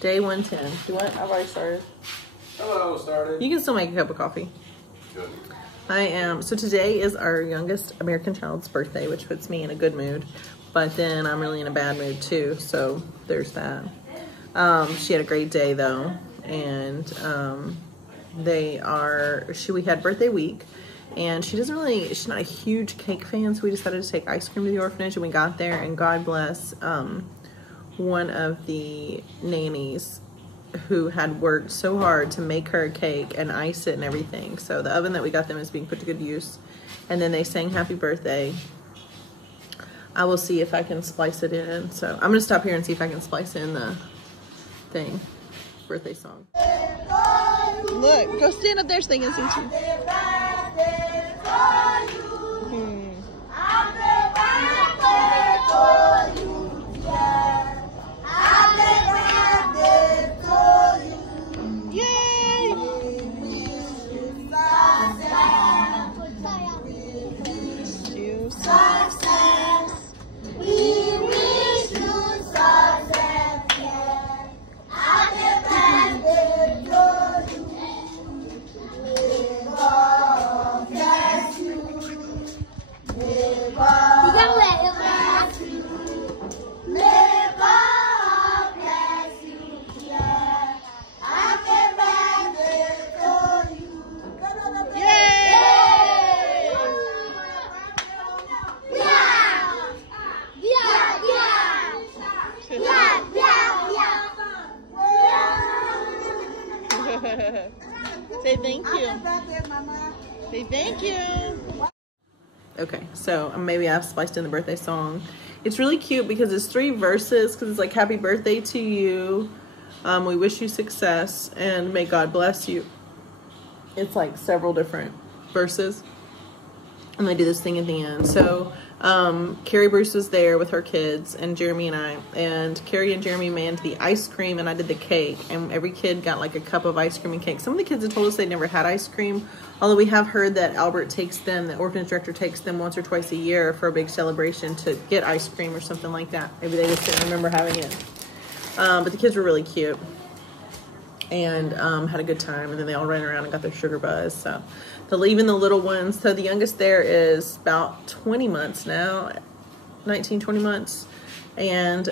Day 110. Do you want? I've already started. Hello, started. You can still make a cup of coffee. Good. So today is our youngest American child's birthday, which puts me in a good mood. But then I'm really in a bad mood too, so there's that. She had a great day though, and we had birthday week, and she's not a huge cake fan, so we decided to take ice cream to the orphanage, and we got there, and God bless one of the nannies who had worked so hard to make her a cake and ice it and everything. So the oven that we got them is being put to good use. And then they sang happy birthday. I will see if I can splice it in. So I'm gonna stop here and see if I can splice in the thing, birthday song. Look, go stand up there so they can sing to you. Say thank you. Say thank you. Okay, so maybe I've spliced in the birthday song. It's really cute because it's 3 verses, because it's like happy birthday to you, we wish you success, and may God bless you. It's like several different verses, and they do this thing at the end. So Carrie Bruce was there with her kids, and Jeremy and I, and Carrie and Jeremy manned the ice cream, and I did the cake, and every kid got like a cup of ice cream and cake. Some of the kids had told us they'd never had ice cream, although we have heard that Albert takes them, the orphanage director takes them once or twice a year for a big celebration to get ice cream or something like that. Maybe they just didn't remember having it. But the kids were really cute, and had a good time, and then they all ran around and got their sugar buzz. So even the little ones, so the youngest there is about 20 months now, 19, 20 months, and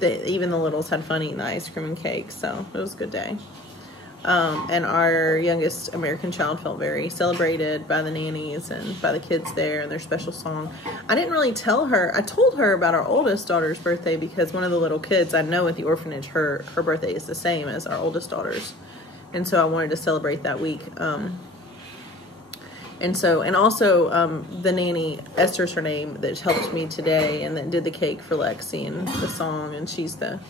even the littles had fun eating the ice cream and cake, so it was a good day. And our youngest American child felt very celebrated by the nannies and by the kids there and their special song. I didn't really tell her. I told her about our oldest daughter's birthday because one of the little kids I know at the orphanage, her birthday is the same as our oldest daughter's. And so I wanted to celebrate that week. And also the nanny, Esther's her name, that helped me today and that did the cake for Lexi and the song, and she's the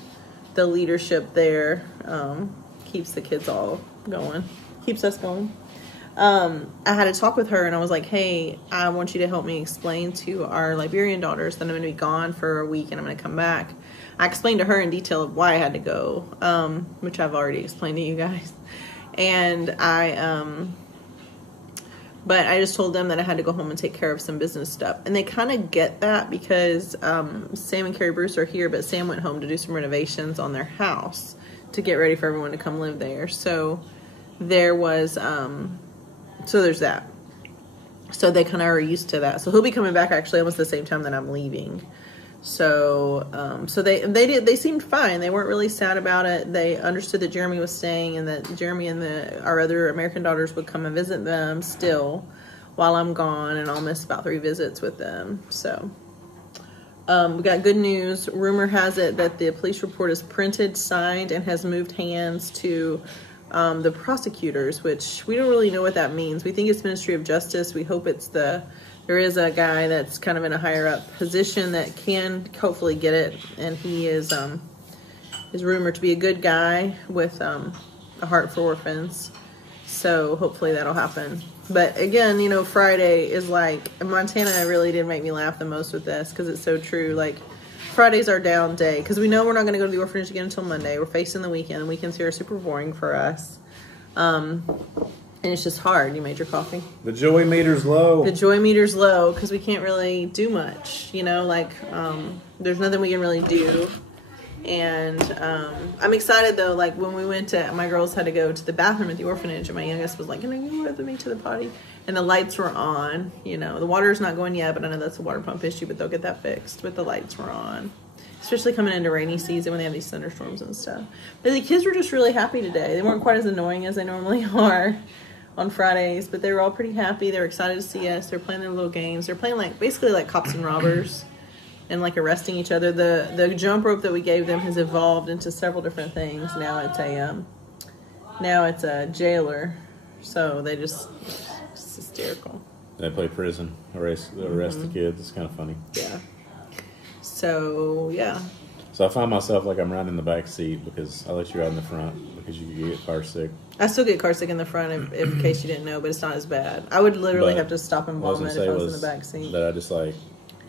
leadership there. Keeps the kids all going, keeps us going. I had a talk with her, and I was like, hey, I want you to help me explain to our Liberian daughters that I'm going to be gone for a week and I'm going to come back. I explained to her in detail of why I had to go, which I've already explained to you guys. And but I just told them that I had to go home and take care of some business stuff. And they kind of get that because Sam and Carrie Bruce are here, but Sam went home to do some renovations on their house to get ready for everyone to come live there. So there was, so there's that. So they kind of are used to that. So he'll be coming back actually almost the same time that I'm leaving. So, so they seemed fine. They weren't really sad about it. They understood that Jeremy was staying and that Jeremy and our other American daughters would come and visit them still while I'm gone, and I'll miss about 3 visits with them. So, we got good news. Rumor has it that the police report is printed, signed, and has moved hands to the prosecutors, which we don't really know what that means. We think it's Ministry of Justice. We hope it's there is a guy that's kind of in a higher up position that can hopefully get it, and he is rumored to be a good guy with a heart for orphans. So hopefully that'll happen. But again, you know, Friday is like, Montana really did make me laugh the most with this because it's so true. Like, Friday's our down day because we know we're not going to go to the orphanage again until Monday. We're facing the weekend, and weekends here are super boring for us. And it's just hard. You made your coffee? The joy meter's low. The joy meter's low because we can't really do much, you know, like, there's nothing we can really do. And I'm excited though. Like when we went to, my girls had to go to the bathroom at the orphanage, and my youngest was like, "Can I go with me to the potty?" And the lights were on. You know, the water's not going yet, but I know that's a water pump issue. But they'll get that fixed. But the lights were on, especially coming into rainy season when they have these thunderstorms and stuff. But the kids were just really happy today. They weren't quite as annoying as they normally are on Fridays, but they were all pretty happy. They were excited to see us. They're playing their little games. They're playing like basically like cops and robbers. And like arresting each other. The jump rope that we gave them has evolved into several different things. Now it's a jailer. So they it's hysterical. They play prison, arrest the kids. It's kind of funny. Yeah. So yeah. So I find myself like I'm riding in the back seat because I let you ride in the front because you get car sick. I still get car sick in the front in case you didn't know, but it's not as bad. I would literally have to stop and vomit if I was in the back seat. That I just like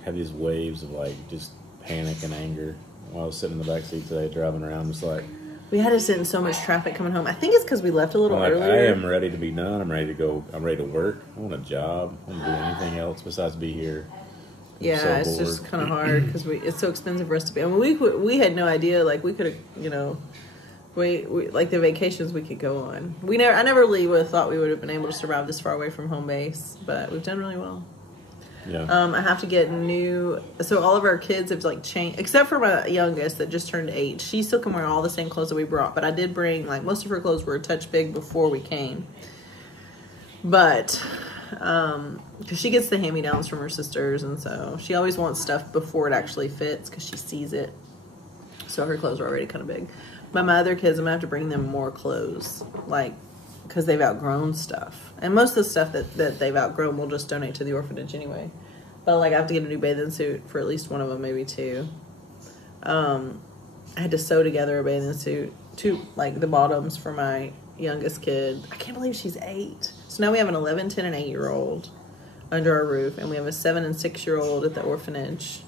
had these waves of like just panic and anger while I was sitting in the back seat today driving around. Just like we had to sit in so much traffic coming home. I think it's because we left a little earlier. I am ready to be done. I'm ready to go. I'm ready to work. I want a job. I want to do anything else besides be here. Yeah, it's just kind of hard because it's so expensive for us to be. I mean, we had no idea. Like we could have, you know, we like the vacations we could go on. I never really would have thought we would have been able to survive this far away from home base, but we've done really well. Yeah. I have to get so all of our kids have like changed, except for my youngest that just turned 8. She still can wear all the same clothes that we brought, but I did bring, like, most of her clothes were a touch big before we came. But, because she gets the hand-me-downs from her sisters, and so she always wants stuff before it actually fits because she sees it. So her clothes are already kind of big. But my other kids, I'm going to have to bring them more clothes, like, because they've outgrown stuff. And most of the stuff that they've outgrown we'll just donate to the orphanage anyway. But like I have to get a new bathing suit for at least one of them, maybe 2. I had to sew together a bathing suit, 2, like the bottoms for my youngest kid. I can't believe she's 8. So now we have an 11, 10, and 8-year-old under our roof. And we have a 7 and 6-year-old at the orphanage.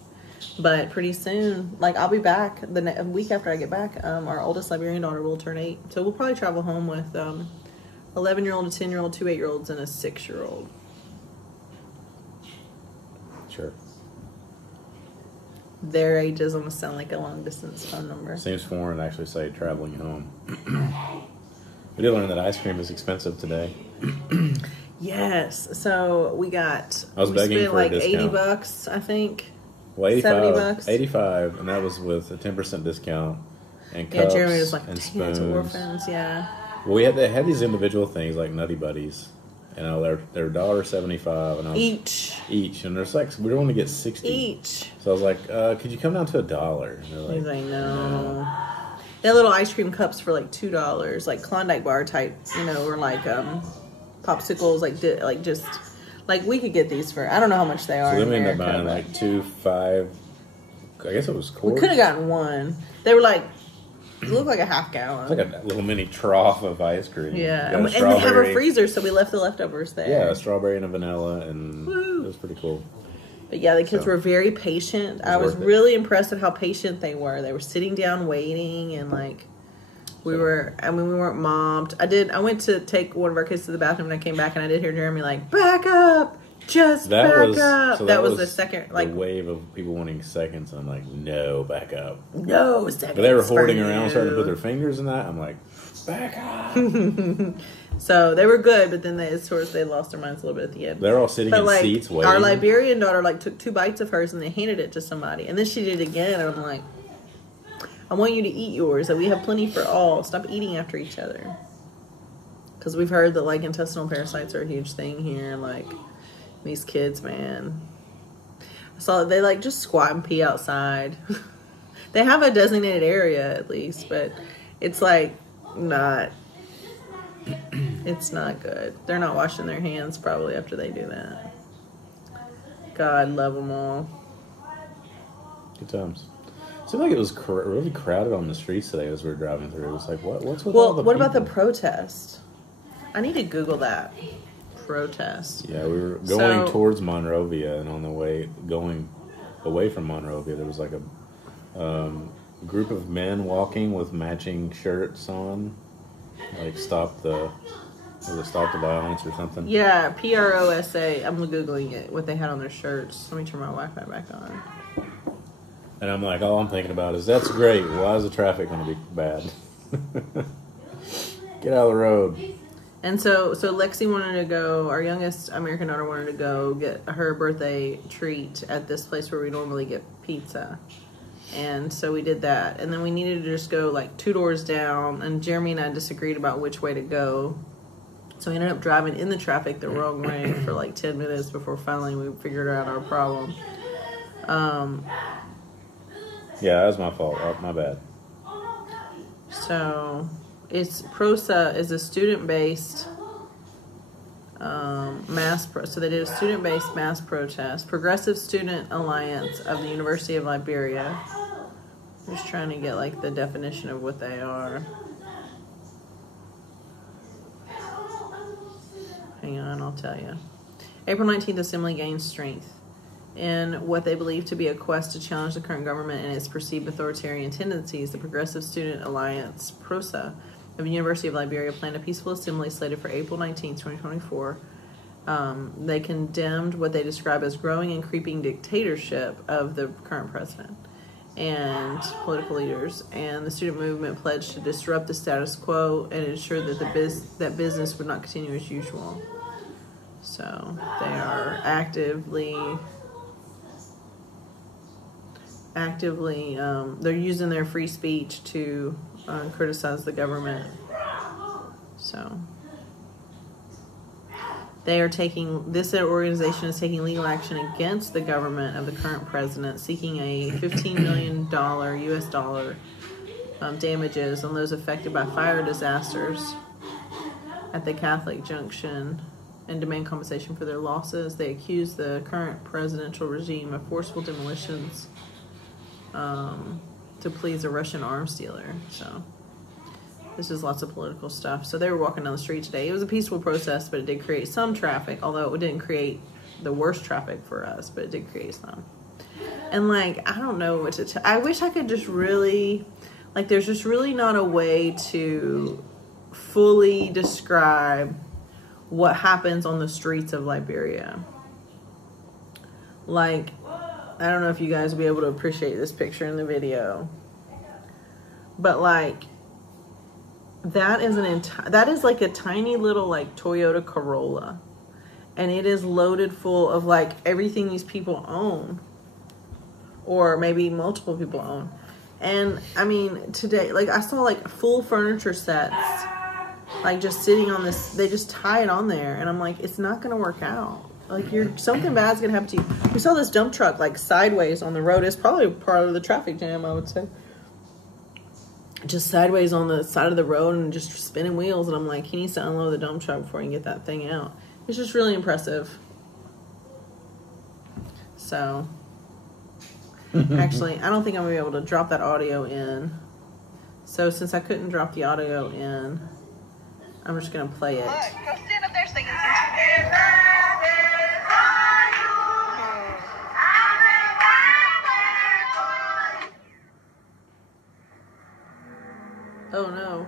But pretty soon, like I'll be back a week after I get back. Our oldest Liberian daughter will turn 8. So we'll probably travel home with 11-year-old, a 10-year-old, 2 8-year-olds, and a 6-year-old. Sure. Their ages almost sound like a long-distance phone number. Seems foreign to actually say traveling home. We did learn that ice cream is expensive today. Yes. So we spent like $80, I think. Well, $70. 85, and that was with a 10% discount. And cups Jeremy was like, and dang, spoons. it's orphans, yeah. Well, they had these individual things like Nutty Buddies, and they're $1.75, and each, and there's like we were going to get 60 each. So I was like, could you come down to $1? And they're like, he's like, no. They had little ice cream cups for like $2, like Klondike bar type, you know, or like popsicles, like just like we could get these for I don't know how much they are. So then we ended up buying like 2, 5. I guess it was quarts. We could have gotten 1. They were like. It looked like a half gallon. It's like a little mini trough of ice cream. Yeah, and they have a freezer, so we left the leftovers there. Yeah, a strawberry and a vanilla, and it was pretty cool. But yeah, the kids were very patient. I was really impressed at how patient they were. They were sitting down waiting, and like we weren't mobbed. I went to take one of our kids to the bathroom, and I came back, and I did hear Jeremy like, back up! Back up. So that was the second, like, the wave of people wanting seconds. I'm like, no, back up. No seconds. But they were hoarding around, starting to put their fingers in that. I'm like, back up. So they were good, but then they lost their minds a little bit at the end. They're all sitting in seats waiting. Our Liberian daughter like took 2 bites of hers and they handed it to somebody, and then she did it again. And I'm like, I want you to eat yours. And we have plenty for all. Stop eating after each other. Because we've heard that like intestinal parasites are a huge thing here. Like. These kids, man. I saw that they like just squat and pee outside. They have a designated area at least, but it's like it's not good. They're not washing their hands probably after they do that. God love them all. Good times. It seemed like it was really crowded on the streets today as we were driving through. It was like, what's with all the people? About the protest? I need to Google that. Protest. Yeah, we were going towards Monrovia, and on the way going away from Monrovia, there was like a group of men walking with matching shirts on, like stop the violence or something. Yeah, PROSA. I'm googling it. What they had on their shirts. Let me turn my Wi-Fi back on. And I'm like, all I'm thinking about is, that's great. Why is the traffic going to be bad? Get out of the road. And so Lexi wanted to go, our youngest American daughter wanted to go get her birthday treat at this place where we normally get pizza. And so we did that. And then we needed to just go like 2 doors down. And Jeremy and I disagreed about which way to go. So we ended up driving in the traffic the wrong way for like 10 minutes before finally we figured out our problem. Yeah, that was my fault. My bad. So it's PROSA is a student-based so they did a student-based mass protest. Progressive Student Alliance of the University of Liberia. I'm just trying to get like the definition of what they are. Hang on, I'll tell you. April 19th, Assembly gains strength in what they believe to be a quest to challenge the current government and its perceived authoritarian tendencies. The Progressive Student Alliance, PROSA, of the University of Liberia planned a peaceful assembly slated for April 19, 2024. They condemned what they describe as growing and creeping dictatorship of the current president and political leaders. And the student movement pledged to disrupt the status quo and ensure that that business would not continue as usual. So they are actively they're using their free speech to criticize the government. So this organization is taking legal action against the government of the current president, seeking a $15 million US dollar damages on those affected by fire disasters at the Catholic Junction and demand compensation for their losses. They accuse the current presidential regime of forceful demolitions to please a Russian arms dealer. So this is lots of political stuff. So they were walking down the street today. It was a peaceful protest, but it did create some traffic, although it didn't create the worst traffic for us, but it did create some. And like, I don't know what to I wish I could just really, like, there's just really not a way to fully describe what happens on the streets of Liberia. Like, I don't know if you guys will be able to appreciate this picture in the video, but like, that is like a tiny little like Toyota Corolla, and it is loaded full of like everything these people own, or maybe multiple people own. And I mean, today, like, I saw like full furniture sets, like just sitting on this. They just tie it on there, and I'm like, it's not gonna work out. Like, something bad's gonna happen to you. We saw this dump truck like sideways on the road. It's probably part of the traffic jam, I would say. Just sideways on the side of the road and just spinning wheels. And I'm like, he needs to unload the dump truck before he can get that thing out. It's just really impressive. So, actually, I don't think I'm gonna be able to drop that audio in. So since I couldn't drop the audio in, I'm just gonna play it. Look, go stand up there so they can Oh no.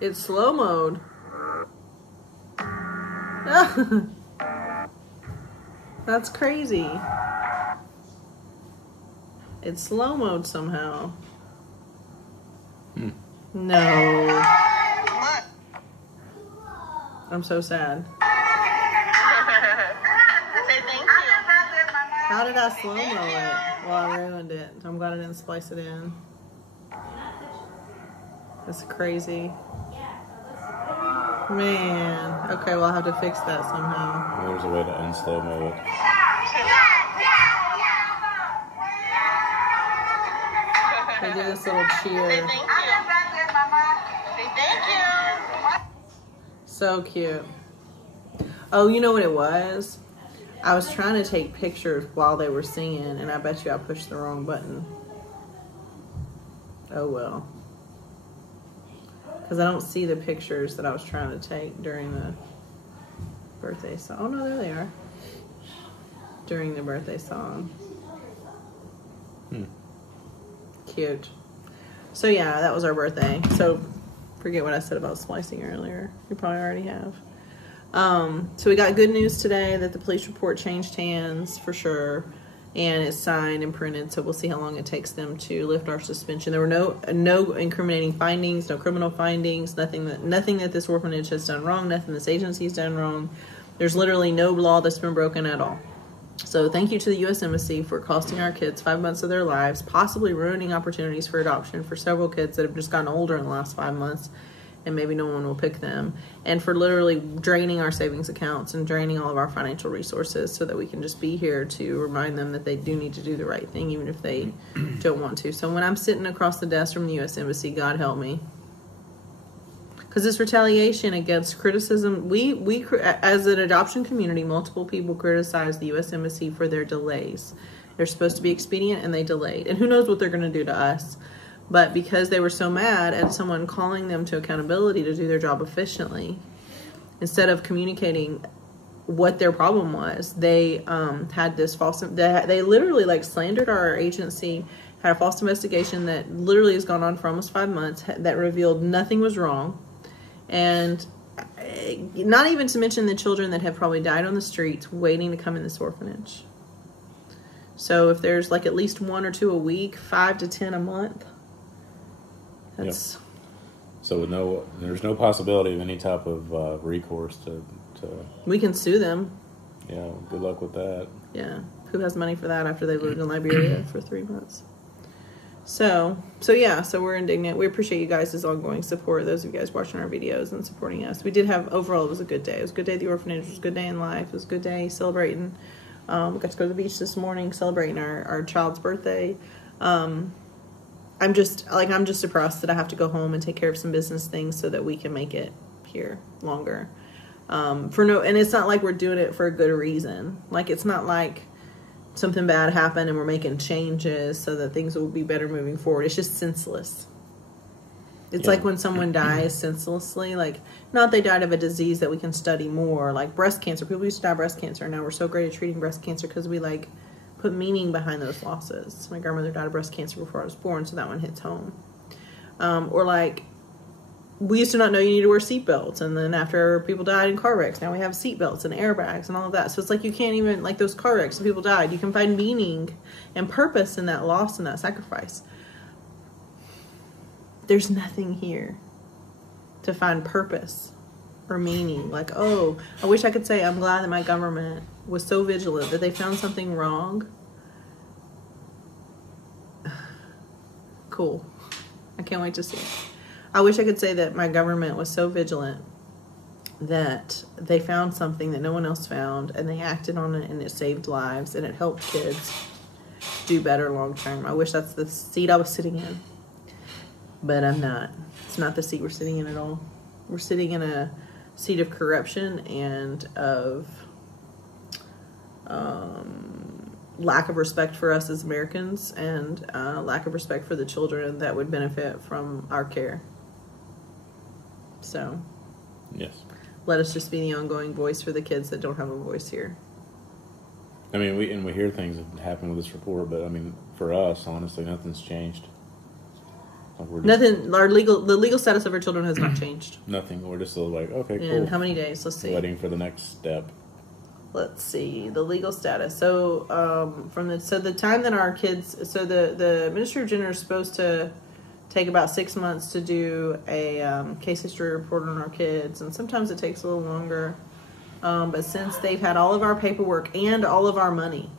It's slow mode. That's crazy. It's slow mode somehow. No. I'm so sad. say thank you. How did I slow mo it? Well, I ruined it. I'm glad I didn't splice it in. That's crazy. Man. Okay, well, I'll have to fix that somehow. There's a way to unslow mo it. They do this little cheer. Say thank you. Say thank you. So cute. Oh, you know what it was? I was trying to take pictures while they were singing, and I bet you I pushed the wrong button. Oh well. Because I don't see the pictures that I was trying to take during the birthday song. Oh no, there they are. During the birthday song. Cute. So yeah, that was our birthday. So forget what I said about splicing earlier. You probably already have. So we got good news today that the police report changed hands for sure. and it's signed and printed, so we'll see how long it takes them to lift our suspension. There were no incriminating findings, no criminal findings, nothing that this orphanage has done wrong, nothing this agency has done wrong. There's literally no law that's been broken at all. So thank you to the U.S. Embassy for costing our kids 5 months of their lives, possibly ruining opportunities for adoption for several kids that have just gotten older in the last 5 months, and maybe no one will pick them, and for literally draining our savings accounts and draining all of our financial resources so that we can just be here to remind them that they do need to do the right thing, even if they don't want to. So when I'm sitting across the desk from the U.S. Embassy, God help me. Because it's retaliation against criticism. We as an adoption community, multiple people criticize the U.S. Embassy for their delays. They're supposed to be expedient, and they delayed. And who knows what they're going to do to us. But because they were so mad at someone calling them to accountability to do their job efficiently, instead of communicating what their problem was, they had this false... They literally, like, slandered our agency, had a false investigation that literally has gone on for almost 5 months, that revealed nothing was wrong. And not even to mention the children that have probably died on the streets waiting to come in this orphanage. So if there's like at least 1 or 2 a week, 5 to 10 a month, that's... Yep. So there's no possibility of any type of recourse to... We can sue them. Yeah, good luck with that. Yeah. Who has money for that after they lived in Liberia for 3 months? So we're indignant. We appreciate you guys' ongoing support, those of you guys watching our videos and supporting us. We did have, overall, it was a good day. It was a good day at the orphanage. It was a good day in life. It was a good day celebrating. We got to go to the beach this morning, celebrating our child's birthday. I'm just depressed that I have to go home and take care of some business things so that we can make it here longer. And it's not like we're doing it for a good reason. Like, it's not like something bad happened and we're making changes so that things will be better moving forward. It's just senseless. It's like when someone dies senselessly, like, not they died of a disease that we can study more, like breast cancer. People used to die of breast cancer, and now we're so great at treating breast cancer because we, like, put meaning behind those losses. My grandmother died of breast cancer before I was born, so that one hits home. Or, like, we used to not know you need to wear seatbelts, and then after people died in car wrecks, now we have seatbelts and airbags and all of that. So it's like you can't even, like those car wrecks, and people died, you can find meaning and purpose in that loss and that sacrifice. There's nothing here to find purpose or meaning. Like, oh, I wish I could say I'm glad that my government was so vigilant that they found something wrong. Cool. I can't wait to see it. I wish I could say that my government was so vigilant that they found something that no one else found, and they acted on it, and it saved lives, and it helped kids do better long term. I wish that's the seat I was sitting in, but I'm not. It's not the seat we're sitting in at all. We're sitting in a seat of corruption and of lack of respect for us as Americans, and lack of respect for the children that would benefit from our care. So, yes, let us just be the ongoing voice for the kids that don't have a voice here. I mean, we hear things that happen with this report, but I mean, for us, honestly, nothing's changed. Like Nothing. The legal status of our children has not changed. Nothing. We're just like, okay, cool. And how many days? Let's see. Waiting for the next step. Let's see the legal status. So the time that our kids, so the Ministry of Gender is supposed to take about 6 months to do a case history report on our kids, and sometimes it takes a little longer. But since they've had all of our paperwork and all of our money,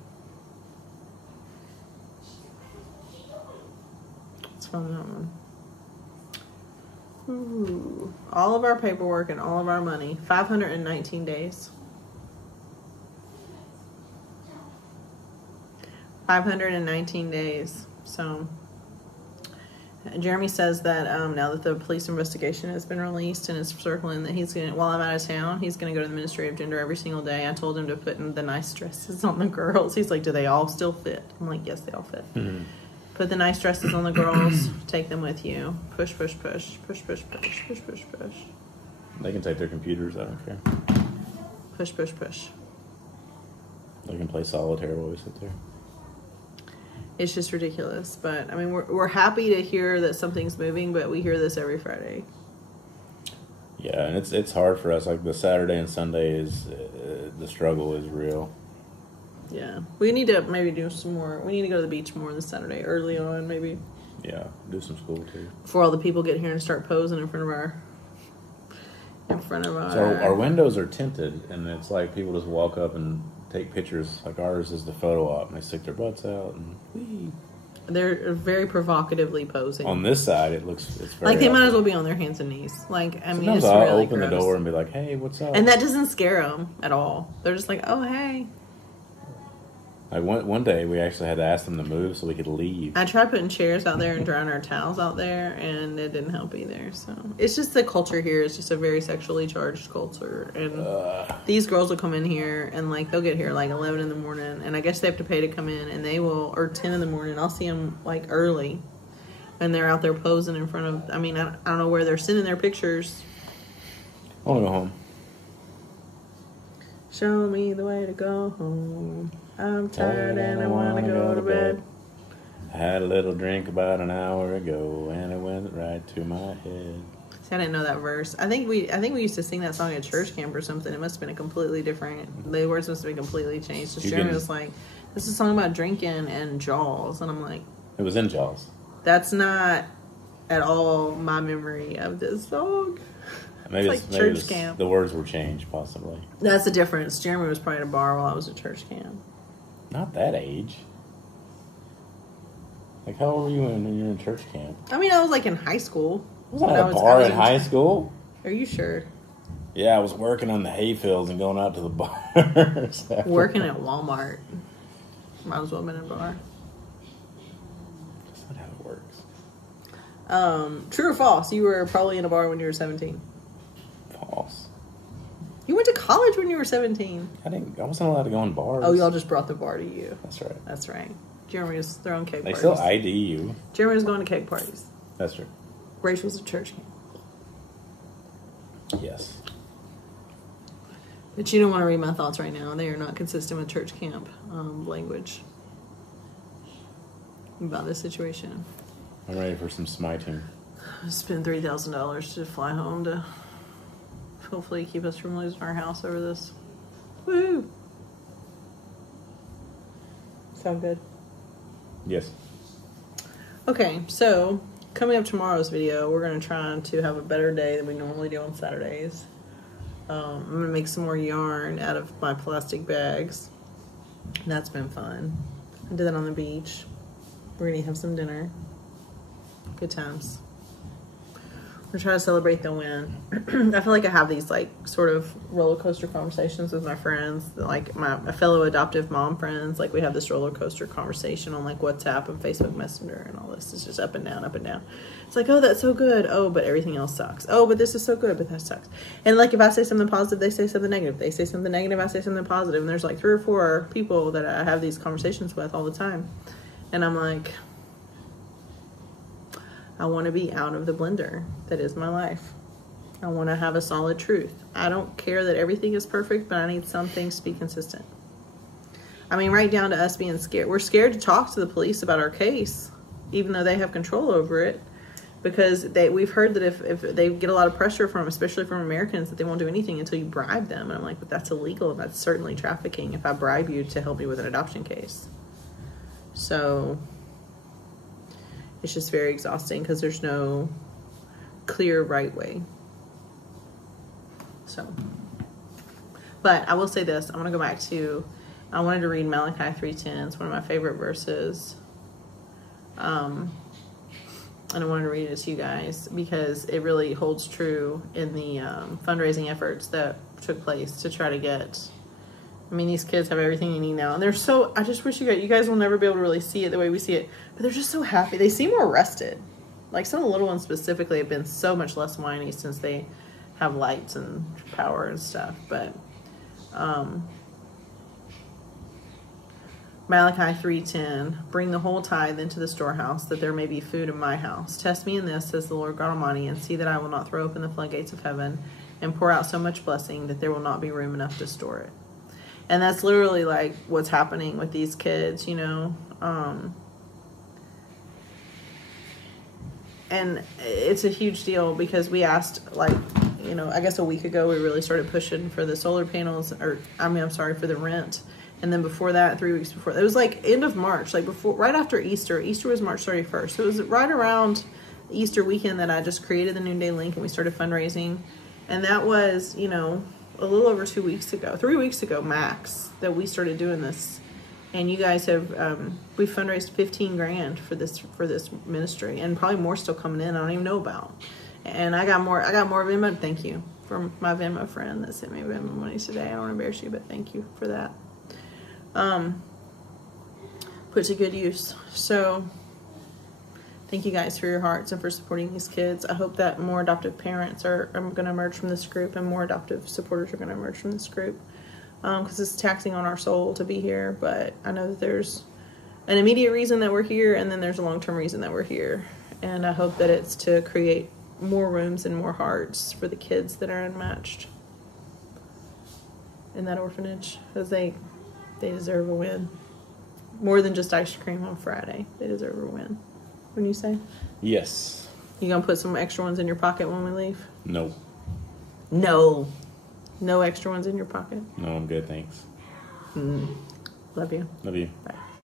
let's find that one. Ooh, all of our paperwork and all of our money, 519 days. 519 days. So Jeremy says that now that the police investigation has been released and is circling, that he's going to, while I'm out of town, he's going to go to the Ministry of Gender every single day. I told him to put in the nice dresses on the girls. He's like, do they all still fit? I'm like, yes, they all fit. Mm-hmm. Put the nice dresses on the girls. Take them with you. Push, push, push. Push, push, push. Push, push, push. They can take their computers. I don't care. Push, push, push. They can play solitaire while we sit there. It's just ridiculous. But, I mean, we're happy to hear that something's moving, but we hear this every Friday. Yeah, and it's hard for us. Like, the Saturday and Sunday is, the struggle is real. Yeah. We need to maybe do some more. We need to go to the beach more this Saturday, early on, maybe. Yeah, do some school too. Before all the people get here and start posing in front of our... So our windows are tinted, and it's like people just walk up and take pictures. Like ours is the photo op, and they stick their butts out, and whee. They're very provocatively posing. On this side, it's very like they might as well be on their hands and knees. Like I mean, sometimes it's I'll really open gross. the door and be like, "Hey, what's up?" And that doesn't scare them at all. They're just like, "Oh, hey." Like one day, we actually had to ask them to move so we could leave. I tried putting chairs out there and drying our towels out there, and it didn't help either. So it's just the culture here is just a very sexually charged culture, and these girls will come in here and like they'll get here like 11 in the morning, and I guess they have to pay to come in, and they will, or 10 in the morning. I'll see them like early, and they're out there posing in front of. I mean, I don't know where they're sending their pictures. I want to go home. Show me the way to go home. I'm tired and I want to go to bed. I had a little drink about an hour ago, and it went right to my head. See, I didn't know that verse. I think we used to sing that song at church camp or something. It must have been a completely different. The words must have been completely changed. So Jeremy was like, "This is a song about drinking and Jaws," and I'm like, "It was in Jaws." That's not at all my memory of this song. Maybe it's like church camp. The words were changed, possibly. That's the difference. Jeremy was probably at a bar while I was at church camp. Not that age. Like, how old were you when you were in church camp? I mean, I was like in high school. Was I at a bar in high school? Are you sure? Yeah, I was working on the hayfields and going out to the bars. Working at Walmart. Might as well have been in a bar. That's not how it works. True or false? You were probably in a bar when you were 17. False. You went to college when you were 17. I wasn't allowed to go in bars. Oh, y'all just brought the bar to you. That's right. That's right. Jeremy was throwing cake parties. They still ID you. Jeremy was going to cake parties. That's true. Rachel was at church camp. Yes. But you don't want to read my thoughts right now. They are not consistent with church camp language about this situation. I'm ready for some smiting. I spent $3,000 to fly home to hopefully keep us from losing our house over this. Woo! Sound good? Yes. Okay, so coming up tomorrow's video, we're going to try to have a better day than we normally do on Saturdays. I'm going to make some more yarn out of my plastic bags. That's been fun. I did that on the beach. We're going to have some dinner. Good times. We're trying to celebrate the win. I feel like I have these like sort of roller coaster conversations with my friends, like my fellow adoptive mom friends. Like we have this roller coaster conversation on like WhatsApp and Facebook Messenger and all this. It's just up and down, up and down. It's like, oh, that's so good. Oh, but everything else sucks. Oh, but this is so good, but that sucks. And like if I say something positive, they say something negative. They say something negative, I say something positive. And there's like 3 or 4 people that I have these conversations with all the time. And I'm like, I want to be out of the blender that is my life. I want to have a solid truth. I don't care that everything is perfect, but I need some things to be consistent. I mean, right down to us being scared. We're scared to talk to the police about our case, even though they have control over it, because we've heard that if they get a lot of pressure from, especially from Americans, that they won't do anything until you bribe them. And I'm like, but that's illegal, and that's certainly trafficking if I bribe you to help me with an adoption case. So it's just very exhausting because there's no clear right way. So, but I will say this. I'm going to go back to, I wanted to read Malachi 3:10. It's one of my favorite verses. And I wanted to read it to you guys because it really holds true in the fundraising efforts that took place to try to get, I mean, these kids have everything they need now. And they're so, I just wish you guys will never be able to really see it the way we see it. But they're just so happy. They seem more rested. Like some of the little ones specifically have been so much less whiny since they have lights and power and stuff. But Malachi 3:10, bring the whole tithe into the storehouse, that there may be food in my house. Test me in this, says the Lord God Almighty, and see that I will not throw open the floodgates of heaven and pour out so much blessing that there will not be room enough to store it. And that's literally like what's happening with these kids, you know. And it's a huge deal because we asked, like, you know, I guess a week ago we really started pushing for the solar panels, or I'm sorry, for the rent. And then before that, 3 weeks before, it was like end of March, like right after Easter. Easter was March 31st. So it was right around Easter weekend that I just created the Noonday Link and we started fundraising. And that was, a little over 2 weeks ago, 3 weeks ago max, that we started doing this. And you guys have, we fundraised $15,000 for this ministry, and probably more still coming in. I don't even know about. And I got more Venmo. Thank you from my Venmo friend that sent me Venmo money today. I don't want to embarrass you, but thank you for that. Put to good use. So thank you guys for your hearts and for supporting these kids. I hope that more adoptive parents are going to emerge from this group, and more adoptive supporters are going to emerge from this group. Because it's taxing on our soul to be here, but I know that there's an immediate reason that we're here, and then there's a long-term reason that we're here. And I hope that it's to create more rooms and more hearts for the kids that are unmatched in that orphanage, because they deserve a win. More than just ice cream on Friday. They deserve a win. Wouldn't you say? Yes. You gonna put some extra ones in your pocket when we leave? No. No extra ones in your pocket? No, I'm good, thanks. Love you. Love you. Bye.